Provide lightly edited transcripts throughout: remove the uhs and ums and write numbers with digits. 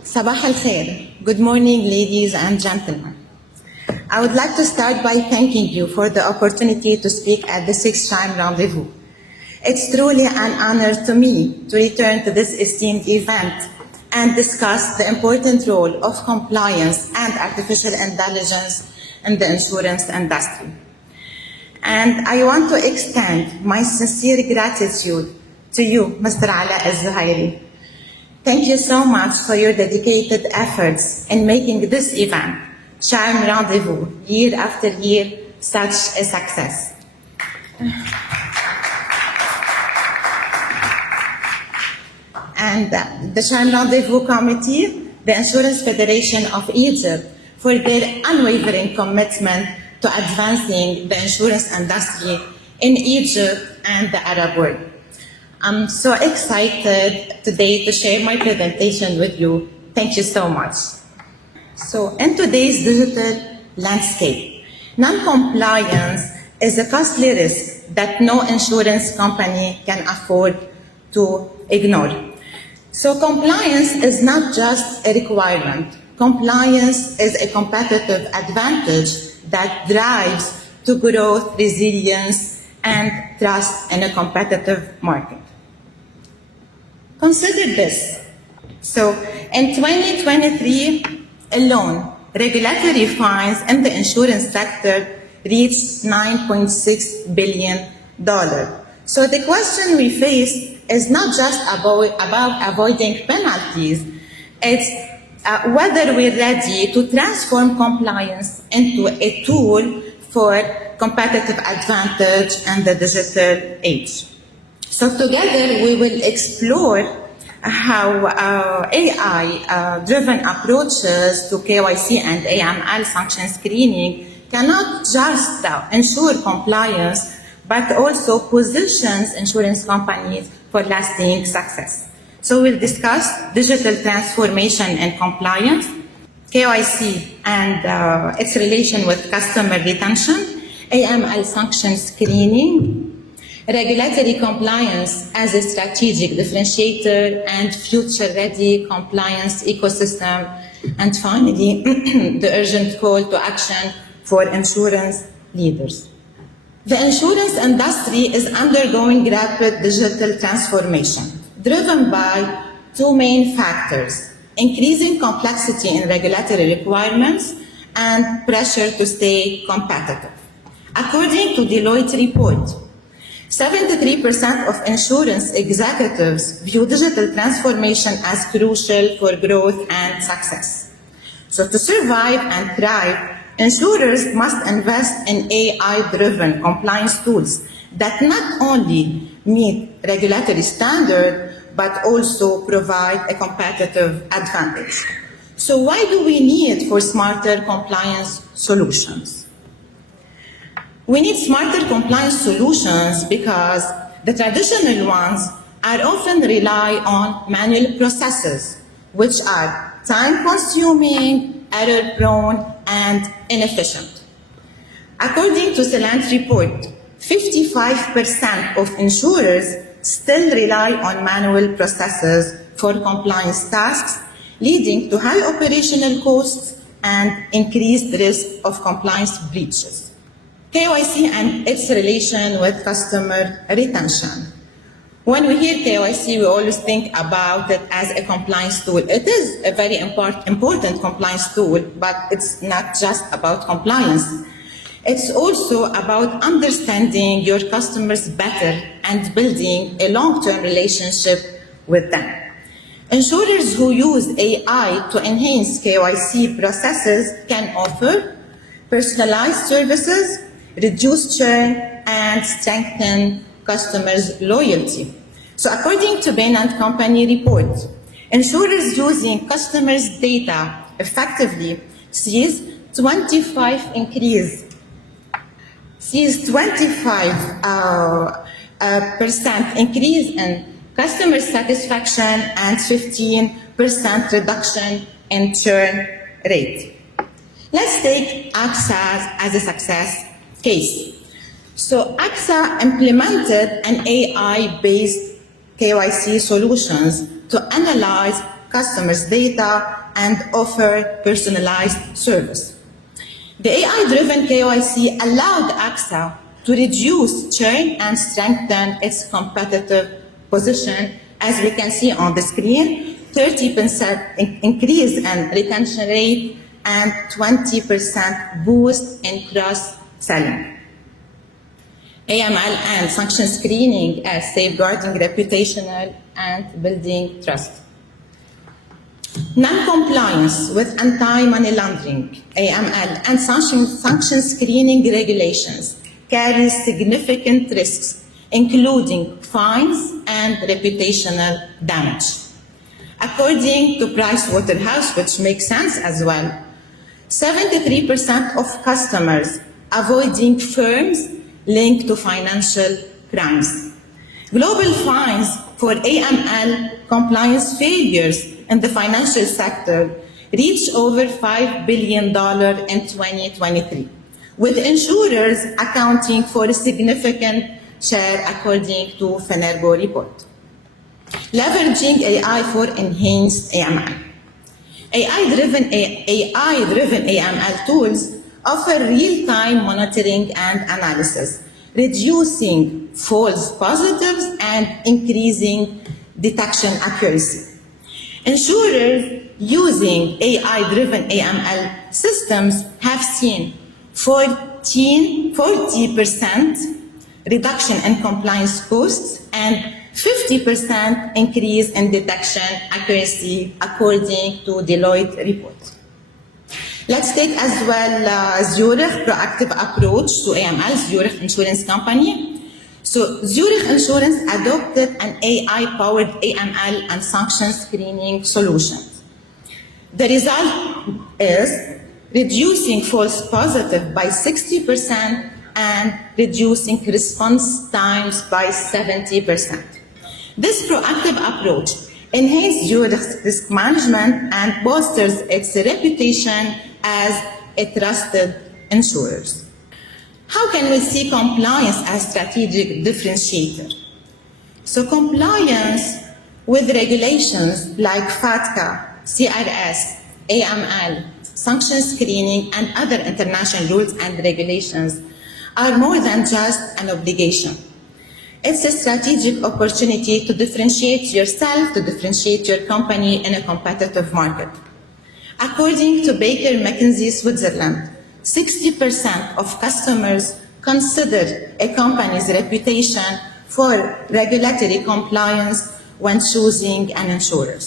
Sabah al-Khair. Good morning, ladies and gentlemen. I would like to start by thanking you for the opportunity to speak at the 6th Sharm Rendezvous. It's truly an honor to me to return to this esteemed event and discuss the important role of compliance and artificial intelligence in the insurance industry. And I want to extend my sincere gratitude to you, Mr. Ala al-Zuhairi. Thank you so much for your dedicated efforts in making this event, Sharm Rendezvous, year after year, such a success. And the Sharm Rendezvous Committee, the Insurance Federation of Egypt, for their unwavering commitment to advancing the insurance industry in Egypt and the Arab world. I'm so excited today to share my presentation with you. Thank you so much. So in today's digital landscape, non-compliance is a costly risk that no insurance company can afford to ignore. So compliance is not just a requirement. Compliance is a competitive advantage that drives to growth, resilience, and trust in a competitive market. Consider this. So in 2023 alone, regulatory fines in the insurance sector reached $9.6 billion. So the question we face is not just about avoiding penalties, it's whether we're ready to transform compliance into a tool for competitive advantage in the digital age. So together we will explore how AI-driven approaches to KYC and AML sanction screening cannot just ensure compliance, but also positions insurance companies for lasting success. So we'll discuss digital transformation and compliance, KYC and its relation with customer retention, AML sanction screening, regulatory compliance as a strategic differentiator and future-ready compliance ecosystem, and finally, the urgent call to action for insurance leaders. The insurance industry is undergoing rapid digital transformation, driven by two main factors: increasing complexity in regulatory requirements and pressure to stay competitive. According to Deloitte report, 73% of insurance executives view digital transformation as crucial for growth and success. So to survive and thrive, insurers must invest in AI-driven compliance tools that not only meet regulatory standards, but also provide a competitive advantage. So why do we need for smarter compliance solutions? We need smarter compliance solutions because the traditional ones are often rely on manual processes, which are time-consuming, error-prone, and inefficient. According to Celent report, 55% of insurers still rely on manual processes for compliance tasks, leading to high operational costs and increased risk of compliance breaches. KYC and its relation with customer retention. When we hear KYC, we always think about it as a compliance tool. It is a very important compliance tool, but it's not just about compliance. It's also about understanding your customers better and building a long-term relationship with them. Insurers who use AI to enhance KYC processes can offer personalized services, reduce churn, and strengthen customers' loyalty. So according to Bain & Company report, insurers using customers' data effectively sees 25% increase in customer satisfaction and 15% reduction in churn rate. Let's take AXA as a success case. So AXA implemented an AI-based KYC solutions to analyze customers' data and offer personalized service. The AI-driven KYC allowed AXA to reduce churn and strengthen its competitive position, as we can see on the screen, 30% increase in retention rate and 20% boost in cross-selling. AML and sanction screening as safeguarding reputational and building trust. Non-compliance with anti-money laundering, AML, and sanction screening regulations carries significant risks, including fines and reputational damage. According to Pricewaterhouse, which makes sense as well, 73% of customers avoiding firms linked to financial crimes. Global fines for AML compliance failures in the financial sector reached over $5 billion in 2023, with insurers accounting for a significant share, according to Fenergo report. Leveraging AI for enhanced AML. AI-driven AML tools offer real-time monitoring and analysis, reducing false positives and increasing detection accuracy. Insurers using AI-driven AML systems have seen 40% reduction in compliance costs and 50% increase in detection accuracy, according to Deloitte report. Let's take as well Zurich proactive approach to AML, Zurich Insurance Company. So Zurich Insurance adopted an AI-powered AML and sanction screening solution. The result is reducing false positive by 60% and reducing response times by 70%. This proactive approach enhances Zurich's risk management and bolsters its reputation as a trusted insurer. How can we see compliance as strategic differentiator? So compliance with regulations like FATCA, CRS, AML, sanction screening, and other international rules and regulations are more than just an obligation. It's a strategic opportunity to differentiate yourself, to differentiate your company in a competitive market. According to Baker McKinsey Switzerland, 60% of customers consider a company's reputation for regulatory compliance when choosing an insurer.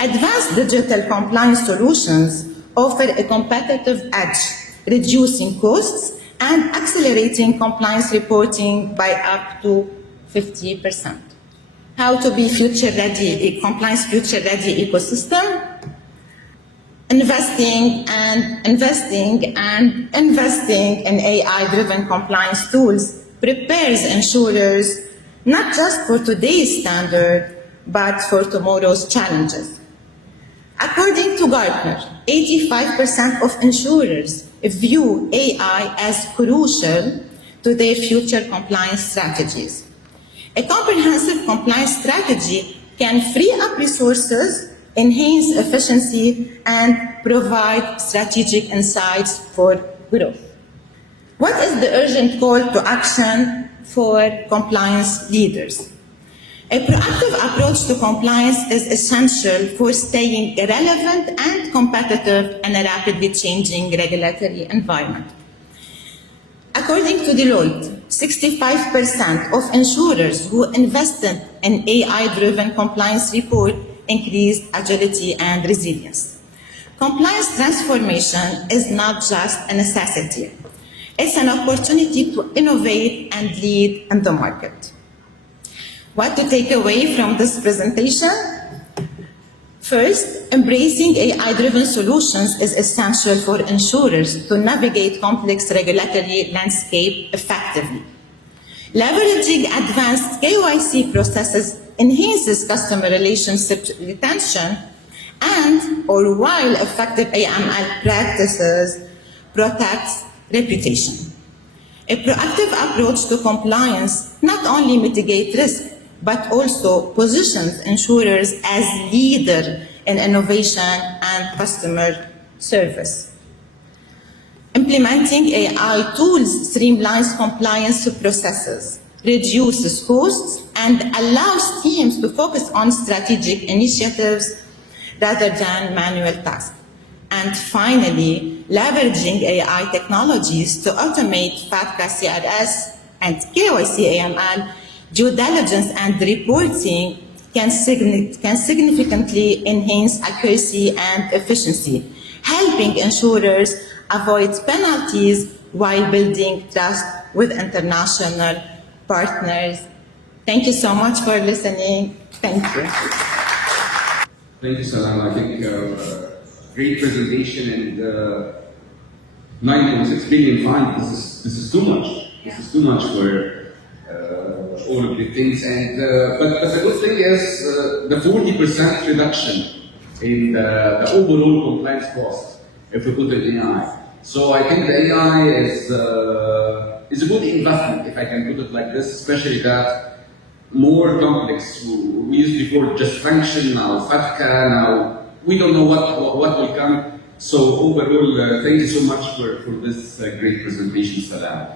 Advanced digital compliance solutions offer a competitive edge, reducing costs and accelerating compliance reporting by up to 50%. How to be future-ready, a compliance future-ready ecosystem? Investing in AI-driven compliance tools prepares insurers not just for today's standard, but for tomorrow's challenges. According to Gartner, 85% of insurers view AI as crucial to their future compliance strategies. A comprehensive compliance strategy can free up resources, enhance efficiency, and provide strategic insights for growth. What is the urgent call to action for compliance leaders? A proactive approach to compliance is essential for staying relevant and competitive in a rapidly changing regulatory environment. According to Deloitte, 65% of insurers who invested in AI-driven compliance report increased agility and resilience. Compliance transformation is not just a necessity. It's an opportunity to innovate and lead in the market. What to take away from this presentation? First, embracing AI-driven solutions is essential for insurers to navigate complex regulatory landscape effectively. Leveraging advanced KYC processes enhances customer relationship retention and/or while effective AML practices protects reputation. A proactive approach to compliance not only mitigates risk, but also positions insurers as leaders in innovation and customer service. Implementing AI tools streamlines compliance processes, reduces costs, and allows teams to focus on strategic initiatives rather than manual tasks. And finally, leveraging AI technologies to automate FATCA CRS and KYC AML, due diligence and reporting can significantly enhance accuracy and efficiency, helping insurers avoid penalties while building trust with international partners. Thank you so much for listening. Thank you. Thank you, Salam. I think great presentation, and 9.6 billion fine. This is too much. This is too much for all of the things. And but the good thing is the 40% reduction in the overall compliance cost if we put an AI. So I think the AI is a good investment, if I can put it like this, especially that more complex. We used before just function, now FATCA, now we don't know what will come. So overall, thank you so much for this great presentation, Salam.